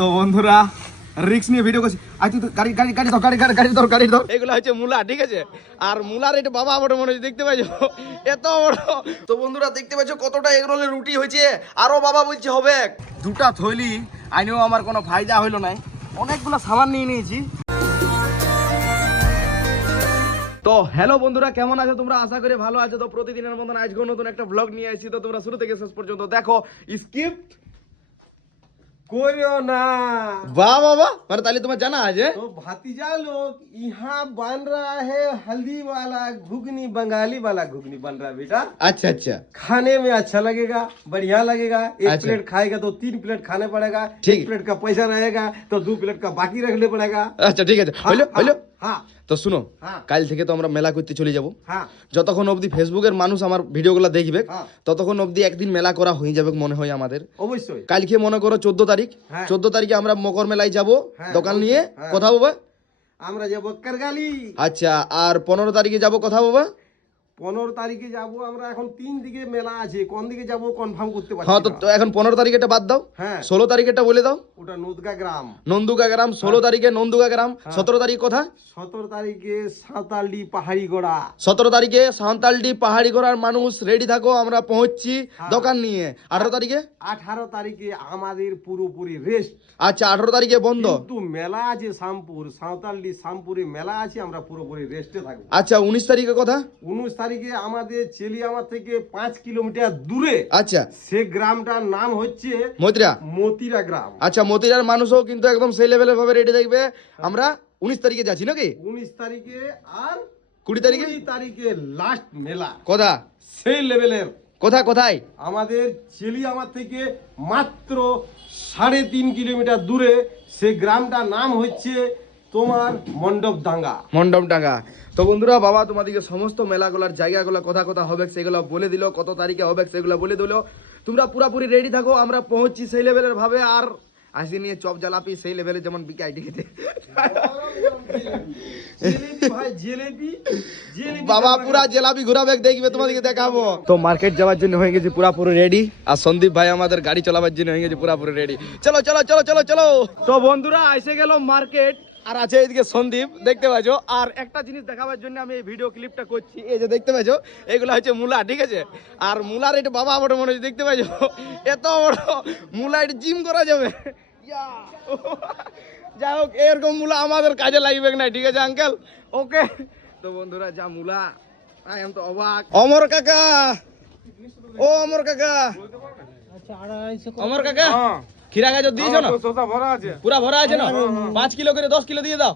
তো বন্ধুরা রিক্স নিয়ে ভিডিও করছি। আজ তুই গাড়ি ধর। এগুলো হচ্ছে মূলা, ঠিক আছে? আর মূলার এটা বাবা বড় মনে হচ্ছে, দেখতে পাইছো এত বড়। তো বন্ধুরা দেখতে পাচ্ছ কতটা এগরোলের রুটি হয়েছে। আরো বাবা বলছে হবে। দুটা থইলি আইনেও আমার কোনো ফায়দা হইলো নাই, অনেকগুলো সামান নিয়ে নিয়েছি। তো হ্যালো বন্ধুরা, কেমন আছো তোমরা? আশা করি ভালো আছো। তো প্রতিদিনের মতন আজকেও নতুন একটা ব্লগ নিয়ে আসছি। তো তোমরা শুরু থেকে শেষ পর্যন্ত দেখো, স্কিপ करो ना। वाह वाह वाह। মানে তাহলে তোমার জানা আছে तो भतीजा लोग यहाँ बन रहा है हल्दी वाला घुगनी, बंगाली वाला घुगनी बन रहा है बेटा। अच्छा अच्छा खाने में अच्छा लगेगा, बढ़िया लगेगा। एक अच्छा। प्लेट खाएगा तो 3 प्लेट खाने पड़ेगा। ठीक। 1 प्लेट का पैसा रहेगा तो 2 प्लेट का बाकी रखने पड़ेगा। আচ্ছা ঠিক আছে, হইলো হইলো। हाँ তো শুনো, হ্যাঁ। কাল থেকে তো আমরা মেলা করতে চলে যাব। हाँ যতক্ষণ অবধি ফেসবুকের মানুষ আমার ভিডিওগুলো দেখবে হ্যাঁ। ততক্ষণ অবধি একদিন মেলা করা হয়ে যাবে মনে হয় আমাদের। অবশ্যই। কালকে মনে করো 14 তারিখ, হ্যাঁ। 14 তারিখে আমরা মকর মেলায় যাব হ্যাঁ, দোকান নিয়ে। হ্যাঁ। কথা বলবা? আমরা যাব কারগালি। আচ্ছা, আর 15 তারিখে যাব কথা বলবা? 15 তারিখে যাব আমরা। এখন 3 দিকে মেলা আছে, কোন দিকে যাব কনফার্ম করতে পারছি হ্যাঁ, না। তো এখন 15 তারিখেটা বাদ দাও, হ্যাঁ 16 তারিখেটা বলে দাও। ওটা নদগা গ্রাম। নন্দুকা গ্রাম 16 তারিখে নন্দুকা গ্রাম। 17 তারিখ কথা? 17 তারিখে সাঁওতালডি পাহাড়ি গোড়া। 17 তারিখে সাঁওতালডি পাহাড়ি ঘোড়ার মানুষ রেডি থাকো, আমরা পৌঁছছি হ্যাঁ। দোকান নিয়ে। 18 তারিখে? 18 তারিখে আমাদের পুরোপুরি রেস্ট। আচ্ছা, 18 তারিখে বন্ধ। কিন্তু মেলা আছে শ্যামপুর, সাঁওতালডি শ্যামপুরে মেলা আছে, আমরা পুরোপুরি রেস্টে থাকবো। আচ্ছা, 19 তারিখে কথা? 19 তারিখে আমাদের চেলিয়ামা থেকে 5 কিলোমিটার দূরে আচ্ছা, সে গ্রামটার নাম হচ্ছে মতিরা। মতিরা গ্রাম। আচ্ছা, মতিরার মানুষও কিন্তু একদম সেই লেভেলের ভাবে রেডি থাকবে। আমরা 19 তারিখে যাচ্ছি নাকি? 19 তারিখে আর 20 তারিখে 20 তারিখে লাস্ট মেলা কথা? সেই লেভেলের। কোথায়? আমাদের চেলিয়ামা থেকে মাত্র 3.5 কিলোমিটার দূরে সে গ্রামটার নাম হচ্ছে তোমার মণ্ডপডাঙ্গা। মণ্ডপডাঙ্গা। তো বন্ধুরা, বাবা তোমাদেরকে সমস্ত মেলাগুলোর জায়গাগুলো কথা হবে সেগুলো বলে দিল, কত তারিখে হবে সেগুলো বলে দিল। তোমরা পুরোপুরি রেডি থাকো, আমরা পৌঁছছি সেই লেভেলের ভাবে। আর আসি নিয়ে চপ জ্বালাপি সেই লেভেলে যেমন বিকে আইটি খেতে। জিলেবি ভাই, জিলেবি জিলেবি বাবা পুরা জেলাপি ঘুরাবে, দেখবে তোমাদেরকে দেখাবো। তো মার্কেট যাওয়ার জন্য হয়ে গেছে পুরোপুরি রেডি। আর সন্দীপ ভাই আমাদের গাড়ি চালাবার জন্য হয়ে গেছে পুরোপুরি রেডি। চলো চলো চলো চলো চলো। তো বন্ধুরা এসে গেল মার্কেট, আর আছে এইদিকে সন্দীপ, দেখতে পাচ্ছ। আর একটা জিনিস দেখাবার জন্য আমি এই ভিডিও ক্লিপটা করছি। এই যে দেখতে পাচ্ছ, এগুলো হচ্ছে মূলা, ঠিক আছে? আর মূলার এটা বাবা বড় মনে হচ্ছে, দেখতে পাচ্ছ এত বড় মূলা, এটা জিম করা যাবে। ইয়া। যাই হোক, এরকম মূলা আমাদের কাজে লাগবে না, ঠিক আছে আঙ্কেল? ওকে। তো বন্ধুরা, যা মূলা, আমি তো অবাক। অমর কাকা, ও অমর কাকা, অমর কাকা, খিরা গাছ দিয়েছো না? পুরা ভরা আছে না? 5 কিলো করে 10 কিলো দিয়ে দাও,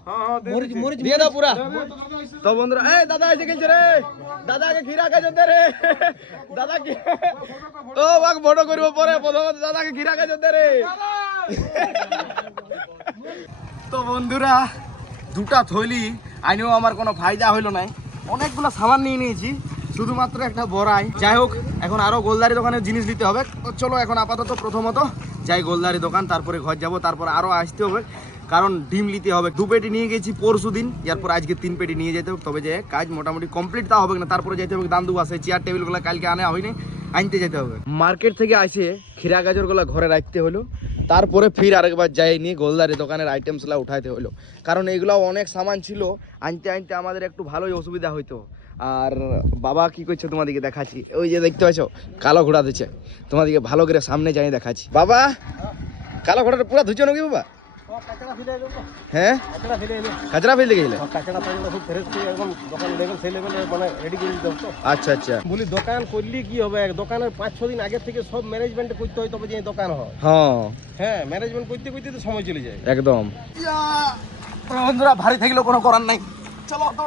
দিয়ে দাও পুরা। তো বন্ধুরা, এই দাদা এসে গেছে রে, দাদাকে খিরা গাছ দে রে, দাদা কি ও বাক বড় করবো পরে, প্রথমত দাদাকে খিরা গাছ দে রে। তো বন্ধুরা, দুটা থইলি আইনেও আমার কোনো ফায়দা হইলো নাই, অনেকগুলো সামান নিয়ে নিয়েছি, শুধুমাত্র একটা বড়াই। যাই হোক, এখন আরো গোলদারি দোকানের জিনিস নিতে হবে। তো চলো এখন আপাতত প্রথমত যাই গোলদারি দোকান, তারপরে ঘর যাব, তারপর আরো আসতে হবে, কারণ ডিম নিতে হবে। 2 পেটি নিয়ে গেছি পরশু দিন, এরপর আজকে 3 পেটি নিয়ে যেতে হবে, তবে যে কাজ মোটামুটি কমপ্লিট তা হবে না। তারপরে যেতে হবে দান্দু আছে, চেয়ার টেবিলগুলো কালকে আনা হয়নি, আনতে যেতে হবে। মার্কেট থেকে আসে খিরা গাজরগুলো ঘরে রাখতে হলো, তারপরে ফির আরেকবার যাই নিয়ে গোলদারি দোকানের আইটেমসগুলো উঠাইতে হলো, কারণ এগুলো অনেক সামান ছিল, আনতে আনতে আমাদের একটু ভালোই অসুবিধা হইতো। আর বাবা কি করছে তোমাদেরকে দেখাচ্ছি, ওই যে দেখতে পাচ্ছ কালো ঘোড়া দিচ্ছে, তোমাদেরকে ভালো করে সামনে যাই দেখাচ্ছি। বাবা কালো ঘোড়াটা পুরো ধুচ্ছ নাকি বাবা? হ্যাঁ, কাঁচরা ফেলতে গেছিলে? আচ্ছা আচ্ছা। বলি দোকান করলে কি হবে, দোকানের 5-6 দিন আগে থেকে সব ম্যানেজমেন্ট করতে হয়, তবে যে দোকান হয়। হ্যাঁ, ম্যানেজমেন্ট করতে করতে তো সময় চলে যায় একদম। বন্ধুরা, ভারী থাকলেও কোনো করার নাই, চলো তো।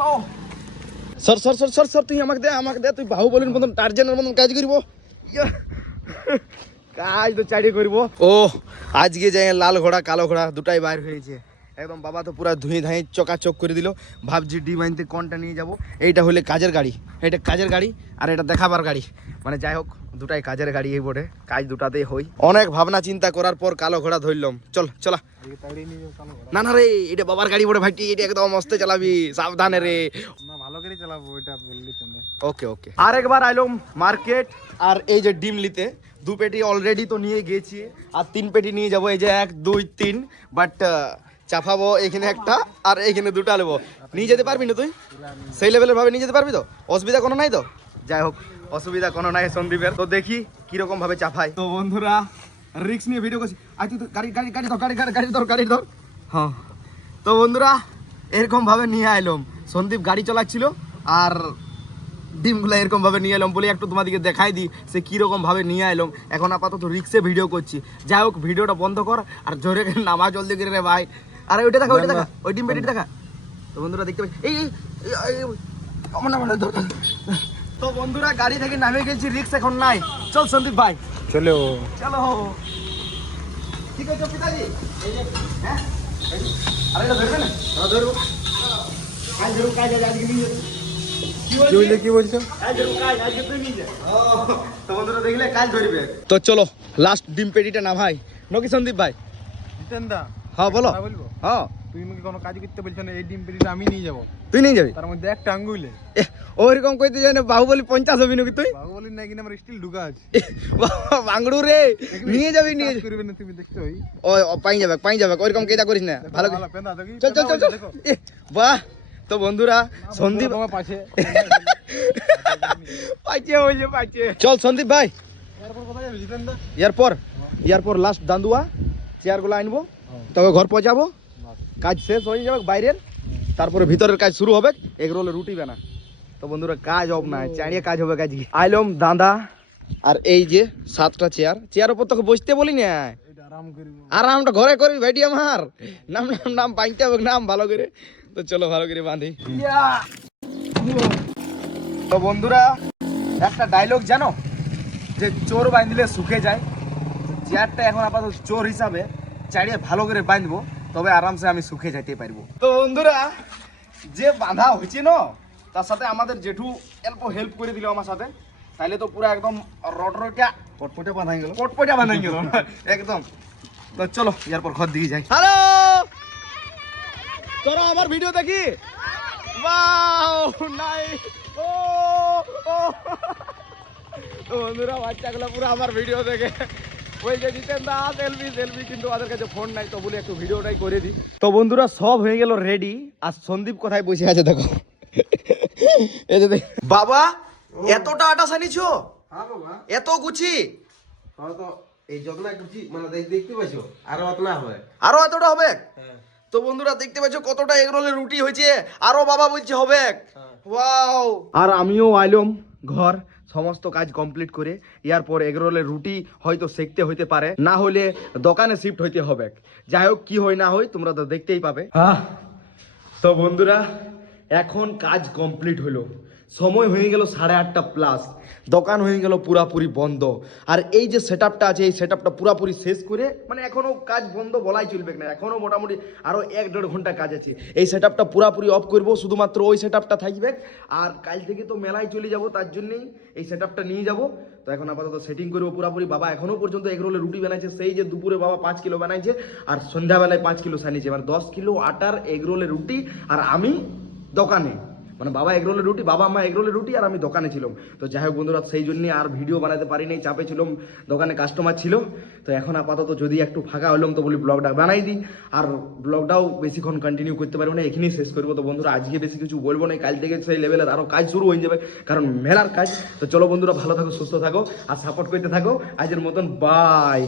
সর সর সর সর সর, তুই আমাকে দে, তুই বাহুবলীর মতন টার্জানের মতন কাজ করবো, কাজ তো চাড়িয়ে করবো। ও আজকে যাই লাল ঘোড়া কালো ঘোড়া দুটাই বাইর হয়েছে একদম। বাবা তো পুরো ধুয়ে ধাঁয়ে চকাচক করে দিল। ভাবছি ডিম আনতে কোনটা নিয়ে যাব। এইটা হলে কাজের গাড়ি, এটা কাজের গাড়ি, আর এটা দেখাবার গাড়ি। মানে যাই হোক, দুটাই কাজের গাড়ি, এই বোর্ডে কাজ দুটাতেই হই। অনেক ভাবনা চিন্তা করার পর কালো ঘোড়া ধরলাম। চল চলা। না না রে, এটা বাবার গাড়ি বড় ভাইটি, এটা একদম মস্তে চালাবি, সাবধানে রে। ভালো করে চালাবো, এটা বললি তো। ওকে ওকে। আরেকবার আইলাম মার্কেট, আর এই যে ডিম নিতে। দু পেটি অলরেডি তো নিয়ে গেছি, আর 3 পেটি নিয়ে যাবো। এই যে 1 2 3, বাট চাপাবো এখানে একটা আর এখানে দুটা নেবো। নিয়ে যেতে পারবি না তুই? সেই লেভেলের ভাবে নিয়ে যেতে পারবি তো? অসুবিধা কোনো নাই তো? যাই হোক, অসুবিধা কোনো নাই সন্দীপের। তো দেখি কিরকম ভাবে চাপাই। তো বন্ধুরা রিক্স নিয়ে ভিডিও করছি। আই তুই গাড়ি ধর। হ্যাঁ, তো বন্ধুরা এরকম ভাবে নিয়ে আইলাম। সন্দীপ গাড়ি চালাচ্ছিল আর ডিমগুলো এরকম ভাবে নিয়ে এলাম বলে একটু তোমাদেরকে দেখাই দিই সে কিরকম ভাবে নিয়ে এলাম। এখন আপাতত রিক্সে ভিডিও করছি। যাই হোক, ভিডিওটা বন্ধ কর আর জোরে করে নামা জলদি করে রে ভাই। আরে ওইটা দেখা, ওই ডিম পেটিটা দেখা। তো বন্ধুরা দেখতে পাচ্ছি তো বন্ধুরা গাড়ি থেকে নামে গেছি, রিক্স এখন নাই। চল সন্দীপ ভাই, চলো চলো। ঠিক আছে পিতাজি, এই যে হ্যাঁ, আরে এটা ধরবে না? ধরবো। কাজ ধরো, কাজ আজকে নিয়ে যাবো। কি বলছো? তো বন্ধুরা দেখলে কাজ ধরবে। তো চলো লাস্ট ডিম পেটিটা না ভাই নকি সন্দীপ ভাই। জিতেন্দা, হ্যাঁ বলো। বলবো, হ্যাঁ তুমি আমাকে কোনো কাজ করতে বলছো না, এই ডিম পেটিটা আমি নিয়ে যাবো। তুই নিয়ে যাবি? তার মধ্যে একটা আঙ্গুলে ওইরকম কইতে যাই না, বাহুবলি 50 হবি নাকি তুই? বাহুবলীর না কিনা আমার স্টিল ঢুকা আছে। বাংড়ু রে, নিয়ে যাবি নিয়ে করবে না তুমি দেখছো? ও পাই যাবে ওইরকম কেদা করিস না। ভালো পেন্দা দেখি, চল চল চল চল। বাহ, তো বন্ধুরা সন্দীপ তোমার পাশে পাইছে। চল সন্দীপ ভাই, এরপর কোথায় যাবে জিতেন্দা? এরপর লাস্ট দান্দুয়া চেয়ারগুলো আনবো, তবে ঘর পৌঁছাবো, কাজ শেষ হয়ে যাবে বাইরের, তারপরে ভিতরের কাজ শুরু হবে। এগ রোলে রুটি বানা। তো বন্ধুরা কাজ হবে না, চাঁড়িয়ে কাজ হবে। কাজ আইলম দান্দা আর এই যে 7টা চেয়ার উপর তোকে বসতে বলি না, এটা আরাম করবো। আরামটা ঘরে করবি ভাইটি আমার। নাম বাঁধতে হবে, নাম ভালো করে। তো চলো ভালো করে বাঁধি। তো বন্ধুরা একটা ডায়লগ জানো, যে চোর বাঁধলে শুকে যায়। চেয়ারটা এখন আপাতত চোর হিসাবে চাড়িয়ে ভালো করে বাঁধবো, তবে আরামসে আমি শুকে যেতে পারবো। তো বন্ধুরা যে বাঁধা হয়েছে না, তার সাথে আমাদের জেঠু অল্প হেল্প করে দিল আমার সাথে, তাইলে তো পুরো একদম পটপটা বাঁধাই গেল একদম। তো চলো এরপর ঘর দিকে যাই। হ্যালো, চলো আমার ভিডিও দেখি। Wow nice. তো বন্ধুরা বাচ্চাগুলো পুরো আমার ভিডিও দেখে ওই যে জিতেন দা সেলফি, কিন্তু ওদের কাছে ফোন নাই, তো বলে একটু ভিডিওটাই করে দিই। তো বন্ধুরা সব হয়ে গেল রেডি, আর সন্দীপ কোথায় বসে আছে দেখো। এই যে বাবা, এতটা আটা সানিছো? হ্যাঁ বাবা, এত গুছি? হ্যাঁ তো এই যতনা গুছি মানে দেখতে পাইছো, আরো অতনা হবে, আরো এতটা হবে? হ্যাঁ। তো বন্ধুরা দেখতে পাচ্ছ কতটা এগ রোলের রুটি হয়েছে, আরো বাবা বলছে হবে। ওয়াও। আর আমিও আইলাম ঘর, সমস্ত কাজ কমপ্লিট করে। এরপর এগ রোলের রুটি হয়তো সেকতে হইতে পারে, না হলে দোকানে শিফট হইতে হবে। যাই হোক, কি হয় না হয় তোমরা তো দেখতেই পাবে। তো বন্ধুরা এখন কাজ কমপ্লিট হলো, সময় হয়ে গেল 8:30 প্লাস, দোকান হয়ে গেল পুরাপুরি বন্ধ। আর এই যে সেটআপটা আছে, এই সেটআপটা পুরাপুরি শেষ করে, মানে এখনো কাজ বন্ধ বলাই চলবে না, এখনো মোটামুটি আরো 1-1.5 ঘন্টা কাজ আছে। এই সেটআপটা পুরাপুরি অফ করব, শুধুমাত্র ওই সেটআপটা থাকবে। আর কাল থেকে তো মেলায় চলে যাব, তার জন্যই এই সেটআপটা নিয়ে যাব। তো এখন আপাতত সেটিং করবো পুরাপুরি। বাবা এখনো পর্যন্ত এগ রোলের রুটি বানাইছে, সেই যে দুপুরে বাবা 5 কিলো বানাইছে, আর সন্ধ্যাবেলায় 5 কিলো সানিয়েছে, মানে 10 কিলো আটার এগ রোলের রুটি। আর আমি দোকানে, মানে বাবা এগ রোলের রুটি, বাবা মা এগ রোলের রুটি, আর আমি দোকানে ছিলাম। তো যাই হোক বন্ধুরা, সেই জন্যই আর ভিডিও বানাতে পারি নাই, চাপে ছিলাম, দোকানে কাস্টমার ছিল। তো এখন আপাতত যদি একটু ফাঁকা হলাম তো বলি ব্লগটা বানাই দিই। আর ব্লগটাও বেশিক্ষণ কন্টিনিউ করতে পারবো না, এখানেই শেষ করবো। তো বন্ধুরা আজকে বেশি কিছু বলবো না, কাল থেকে সেই লেভেলের আরও কাজ শুরু হয়ে যাবে, কারণ মেলার কাজ। তো চলো বন্ধুরা, ভালো থাকো, সুস্থ থাকো, আর সাপোর্ট করতে থাকো। আজের মতন বাই।